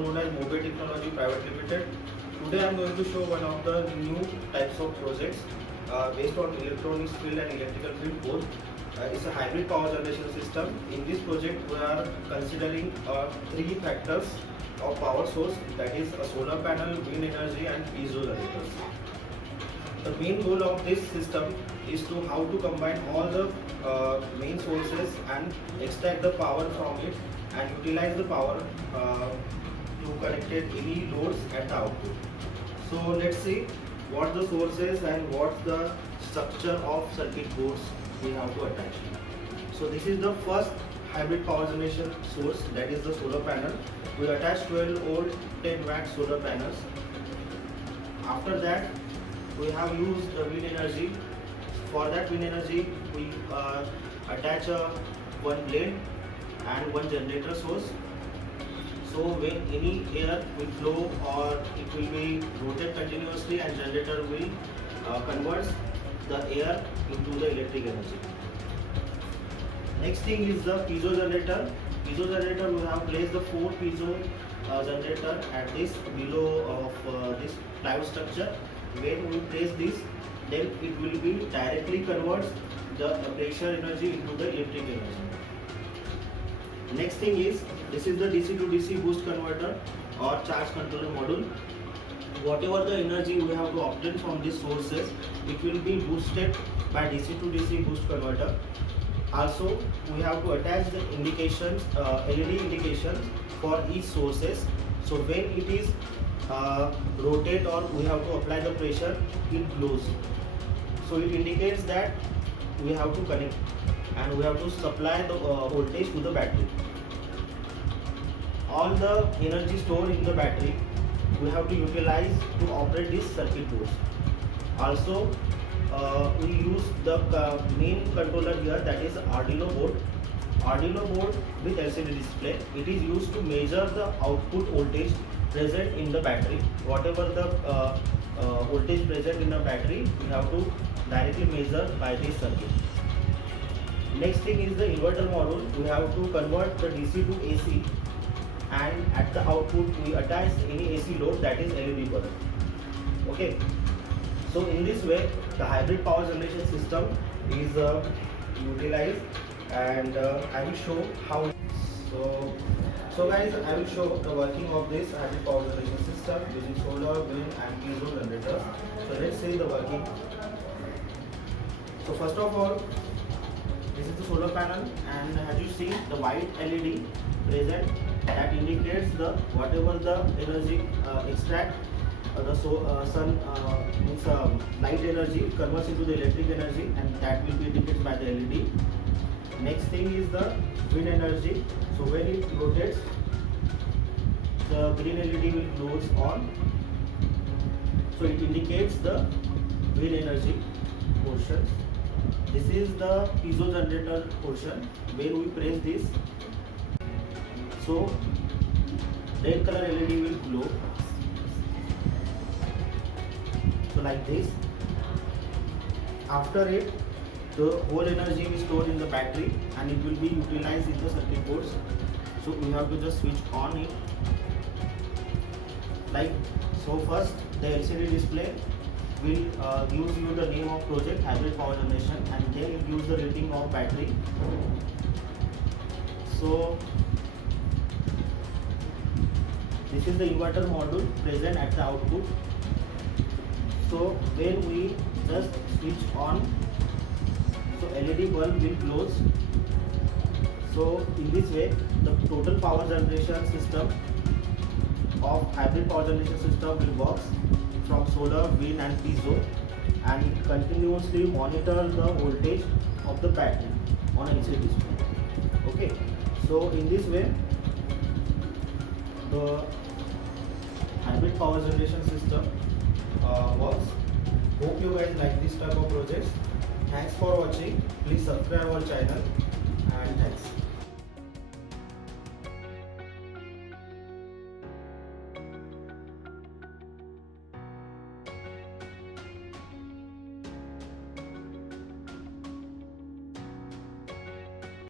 known as Mobile Technology Private Limited. Today I am going to show one of the new types of projects based on electronics field and electrical field both. It's a hybrid power generation system. In this project we are considering three factors of power source, that is a solar panel, wind energy and piezo generators. The main goal of this system is to how to combine all the main sources and extract the power from it and utilize the power to connect any loads at the output. So let's see what the sources and what's the structure of circuit boards we have to attach. So this is the first hybrid power generation source, that is the solar panel. We attach 12 volt 10 watt solar panels. After that we have used the wind energy. For that wind energy we attach one blade and one generator source. So when any air will flow or it will be rotate continuously and generator will convert the air into the electric energy. Next thing is the piezo generator. Piezo generator, we have placed the 4 piezo generator at this below of this plywood structure. When we place this, then it will be directly converts the pressure energy into the electric energy. Next thing is, this is the DC to DC boost converter or charge controller module. Whatever the energy we have to obtain from these sources, it will be boosted by DC to DC boost converter. Also, we have to attach the indications, LED indications for each sources. So when it is rotate or we have to apply the pressure, it glows. So it indicates that we have to connect and we have to supply the voltage to the battery. All the energy stored in the battery we have to utilize to operate this circuit boards. Also we use the main controller here, that is Arduino board. Arduino board with LCD display. It is used to measure the output voltage present in the battery. Whatever the voltage present in the battery, we have to directly measure by this circuit. Next thing is the inverter module. We have to convert the DC to AC, and at the output we attach any AC load, that is LED bulb. Okay. So in this way the hybrid power generation system is utilized, and I will show how. So guys, I will show the working of this hybrid power generation system using solar, wind and piezo generators. So let's see the working. So first of all, this is the solar panel, and as you see the white LED present, that indicates the whatever the energy extract the sun means light energy converts into the electric energy, and that will be indicated by the LED. Next thing is the wind energy. So when it rotates, the green LED will glows on. So it indicates the wind energy portion. This is the piezo generator portion. When we press this, so red color LED will glow. So like this. After it, the whole energy is stored in the battery and it will be utilized in the circuit boards. So we have to just switch on it. Like so, first the LCD display will gives you the name of project hybrid power generation, and then it gives the rating of battery. So this is the inverter module present at the output. So when we just switch on, so LED bulb will close. So in this way the total power generation system of hybrid power generation system will work from solar, wind and piezo, and it continuously monitor the voltage of the battery on a LCD display. Okay, so in this way the hybrid power generation system works. Hope you guys like this type of projects. Thanks for watching. Please subscribe our channel, and thanks.